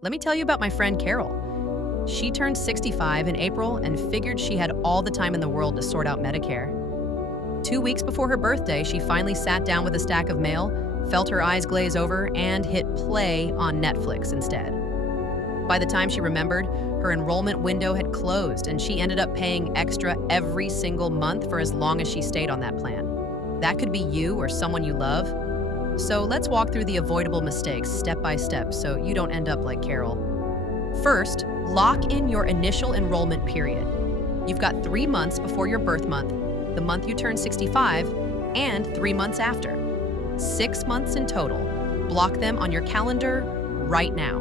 Let me tell you about my friend Carol. She turned 65 in April and figured she had all the time in the world to sort out Medicare. 2 weeks before her birthday, she finally sat down with a stack of mail, felt her eyes glaze over, and hit play on Netflix instead. By the time she remembered, her enrollment window had closed and she ended up paying extra every single month for as long as she stayed on that plan. That could be you or someone you love. So let's walk through the avoidable mistakes step by step so you don't end up like Carol. First, lock in your initial enrollment period. You've got 3 months before your birth month, the month you turn 65, and 3 months after. 6 months in total. Block them on your calendar right now.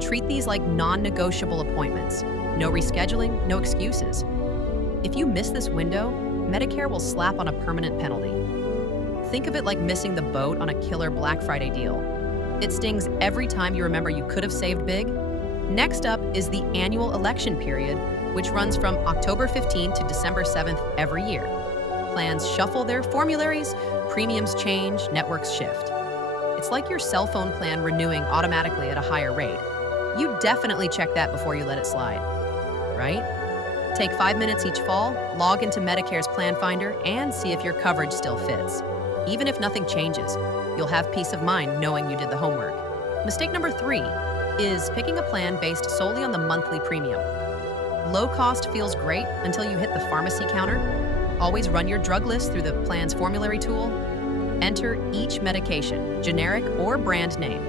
Treat these like non-negotiable appointments. No rescheduling, no excuses. If you miss this window, Medicare will slap on a permanent penalty. Think of it like missing the boat on a killer Black Friday deal. It stings every time you remember you could have saved big. Next up is the annual election period, which runs from October 15th to December 7th every year. Plans shuffle their formularies, premiums change, networks shift. It's like your cell phone plan renewing automatically at a higher rate. You definitely check that before you let it slide, right? Take 5 minutes each fall, log into Medicare's Plan Finder, and see if your coverage still fits. Even if nothing changes, you'll have peace of mind knowing you did the homework. Mistake number 3 is picking a plan based solely on the monthly premium. Low cost feels great until you hit the pharmacy counter. Always run your drug list through the plan's formulary tool. Enter each medication, generic or brand name,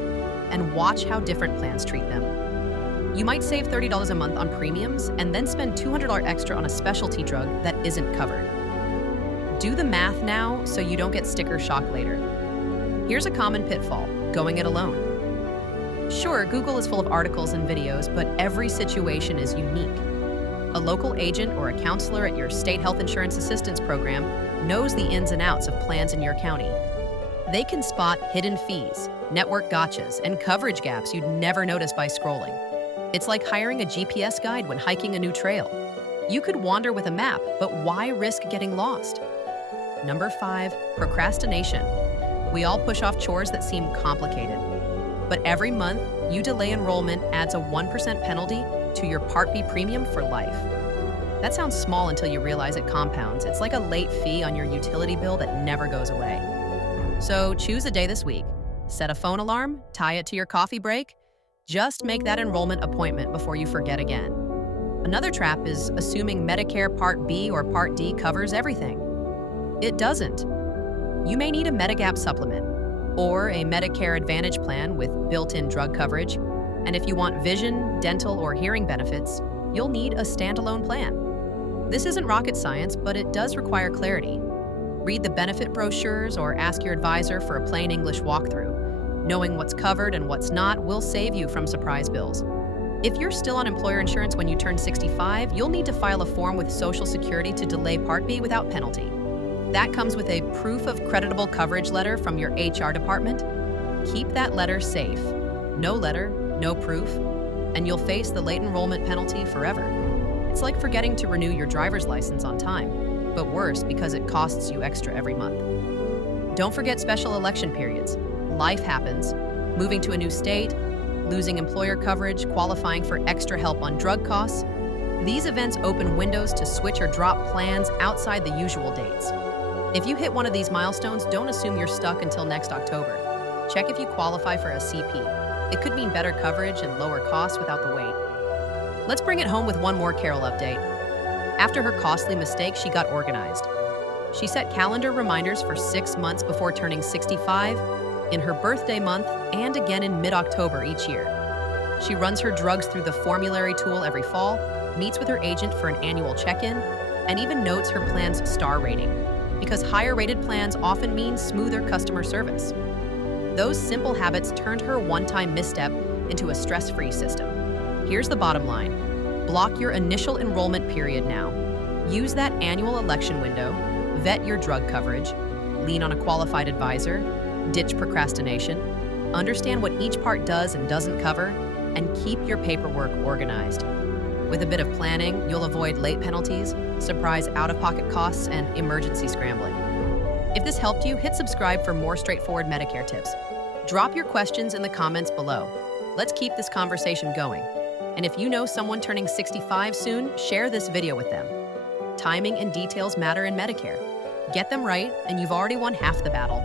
and watch how different plans treat them. You might save $30 a month on premiums and then spend $200 extra on a specialty drug that isn't covered. Do the math now so you don't get sticker shock later. Here's a common pitfall: going it alone. Sure, Google is full of articles and videos, but every situation is unique. A local agent or a counselor at your state health insurance assistance program knows the ins and outs of plans in your county. They can spot hidden fees, network gotchas, and coverage gaps you'd never notice by scrolling. It's like hiring a GPS guide when hiking a new trail. You could wander with a map, but why risk getting lost? Number 5, procrastination. We all push off chores that seem complicated. But every month you delay enrollment adds a 1% penalty to your Part B premium for life. That sounds small until you realize it compounds. It's like a late fee on your utility bill that never goes away. So choose a day this week. Set a phone alarm, tie it to your coffee break. Just make that enrollment appointment before you forget again. Another trap is assuming Medicare Part B or Part D covers everything. It doesn't. You may need a Medigap supplement or a Medicare Advantage plan with built-in drug coverage. And if you want vision, dental, or hearing benefits, you'll need a standalone plan. This isn't rocket science, but it does require clarity. Read the benefit brochures or ask your advisor for a plain English walkthrough. Knowing what's covered and what's not will save you from surprise bills. If you're still on employer insurance when you turn 65, you'll need to file a form with Social Security to delay Part B without penalty. That comes with a proof of creditable coverage letter from your HR department. Keep that letter safe. No letter, no proof, and you'll face the late enrollment penalty forever. It's like forgetting to renew your driver's license on time, but worse because it costs you extra every month. Don't forget special election periods. Life happens, moving to a new state, losing employer coverage, qualifying for extra help on drug costs. These events open windows to switch or drop plans outside the usual dates. If you hit one of these milestones, don't assume you're stuck until next October. Check if you qualify for a CP. It could mean better coverage and lower costs without the wait. Let's bring it home with one more Carol update. After her costly mistake, she got organized. She set calendar reminders for 6 months before turning 65, in her birthday month, and again in mid-October each year. She runs her drugs through the formulary tool every fall, meets with her agent for an annual check-in, and even notes her plan's star rating, because higher-rated plans often mean smoother customer service. Those simple habits turned her one-time misstep into a stress-free system. Here's the bottom line. Block your initial enrollment period now. Use that annual election window, vet your drug coverage, lean on a qualified advisor, ditch procrastination, understand what each part does and doesn't cover, and keep your paperwork organized. With a bit of planning, you'll avoid late penalties, surprise out-of-pocket costs, and emergency scrambling. If this helped you, hit subscribe for more straightforward Medicare tips. Drop your questions in the comments below. Let's keep this conversation going. And if you know someone turning 65 soon, share this video with them. Timing and details matter in Medicare. Get them right, and you've already won half the battle.